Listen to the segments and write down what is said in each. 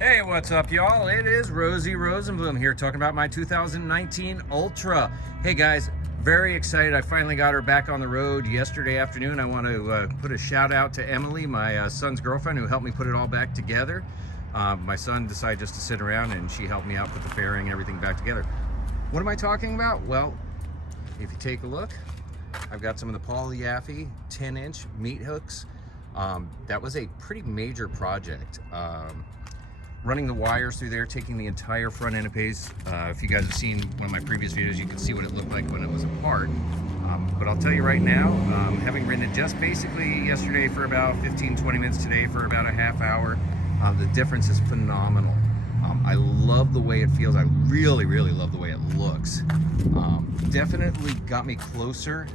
Hey, what's up, y'all? It is Rosie Rosenblum here talking about my 2019 Ultra. Hey guys, very excited. I finally got her back on the road yesterday afternoon. I want to put a shout out to Emily, my son's girlfriend, who helped me put it all back together. My son decided just to sit around and she helped me out put the fairing and everything back together. What am I talking about? Well, if you take a look, I've got some of the Paul Yaffe 10-inch meat hooks. That was a pretty major project. Running the wires through there, taking the entire front end of pace. If you guys have seen one of my previous videos, you can see what it looked like when it was apart. But I'll tell you right now, having ridden it just basically yesterday for about 15-20 minutes, today for about a half hour, the difference is phenomenal. I love the way it feels. I really love the way it looks. Definitely got me closer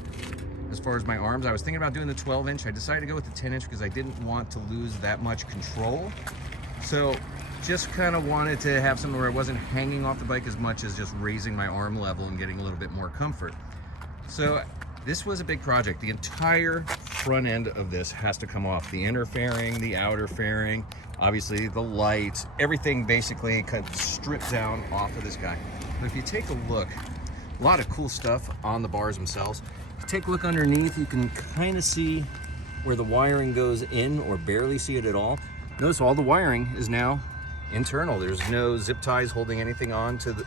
as far as my arms. I was thinking about doing the 12-inch. I decided to go with the 10-inch because I didn't want to lose that much control. So just kind of wanted to have something where I wasn't hanging off the bike as much as just raising my arm level and getting a little bit more comfort. So this was a big project. The entire front end of this has to come off. The inner fairing, the outer fairing, obviously the lights, everything basically kind of stripped down off of this guy. But if you take a look, a lot of cool stuff on the bars themselves. If you take a look underneath, you can kind of see where the wiring goes in, or barely see it at all. Notice all the wiring is now internal. There's no zip ties holding anything on to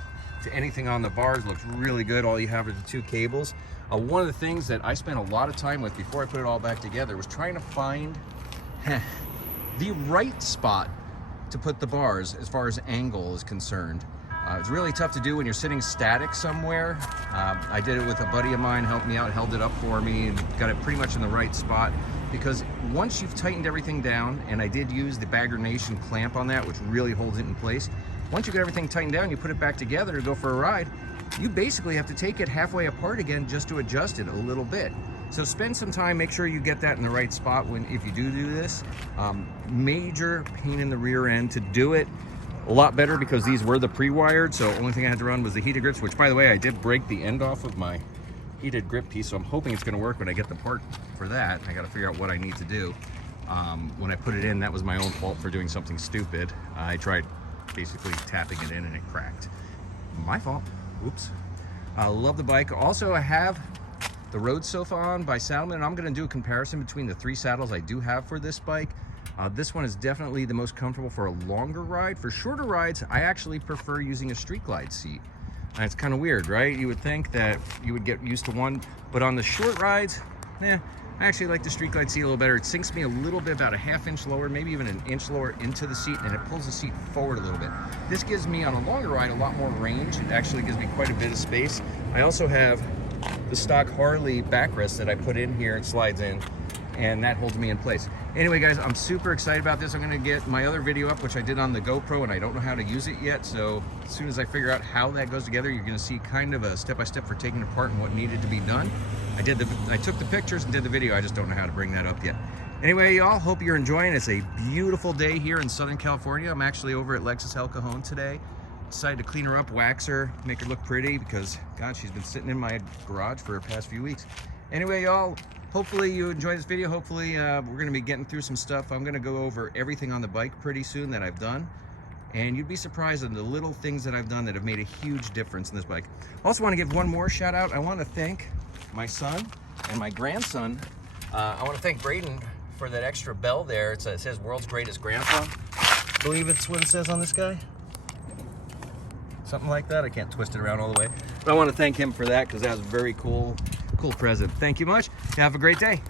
anything on the bars. Looks really good. All you have are the two cables. One of the things that I spent a lot of time with before I put it all back together was trying to find the right spot to put the bars as far as angle is concerned. It's really tough to do when you're sitting static somewhere. I did it with a buddy of mine, helped me out, held it up for me, and got it pretty much in the right spot. Because once you've tightened everything down, and I did use the Bagger Nation clamp on that, which really holds it in place. Once you get everything tightened down, you put it back together to go for a ride, you basically have to take it halfway apart again just to adjust it a little bit. So spend some time, make sure you get that in the right spot if you do this. Major pain in the rear end to do it. A lot better because these were the pre-wired, so only thing I had to run was the heated grips, which by the way, I did break the end off of my heated grip piece, so I'm hoping it's going to work when I get the part for that. I got to figure out what I need to do. When I put it in, that was my own fault for doing something stupid. I tried basically tapping it in and it cracked. My fault. Oops. I love the bike. Also, I have the road sofa on by Saddlemen, and I'm going to do a comparison between the three saddles I do have for this bike. This one is definitely the most comfortable for a longer ride. For shorter rides, I actually prefer using a Street Glide seat. And it's kind of weird, right? You would think that you would get used to one, but on the short rides, I actually like the Street Glide seat a little better. It sinks me a little bit, about a ½ inch lower, maybe even an inch lower into the seat, and it pulls the seat forward a little bit. This gives me, on a longer ride, a lot more range. It actually gives me quite a bit of space. I also have the stock Harley backrest that I put in here. It slides in, and that holds me in place. Anyway, guys, I'm super excited about this. I'm gonna get my other video up, which I did on the GoPro, and I don't know how to use it yet. So as soon as I figure out how that goes together, you're gonna see kind of a step-by-step for taking it apart and what needed to be done. I took the pictures and did the video. I just don't know how to bring that up yet. Anyway, y'all, hope you're enjoying. It's a beautiful day here in Southern California. I'm actually over at Lexus El Cajon today. Decided to clean her up, wax her, make her look pretty because, God, she's been sitting in my garage for the past few weeks. Anyway, y'all, hopefully you enjoyed this video. Hopefully we're going to be getting through some stuff. I'm going to go over everything on the bike pretty soon that I've done. And you'd be surprised at the little things that I've done that have made a huge difference in this bike. Also want to give one more shout out. I want to thank my son and my grandson. I want to thank Braden for that extra bell there. It says world's greatest grandpa. I believe it's what it says on this guy. Something like that. I can't twist it around all the way. But I want to thank him for that because that was a very cool present. Thank you much. Have a great day.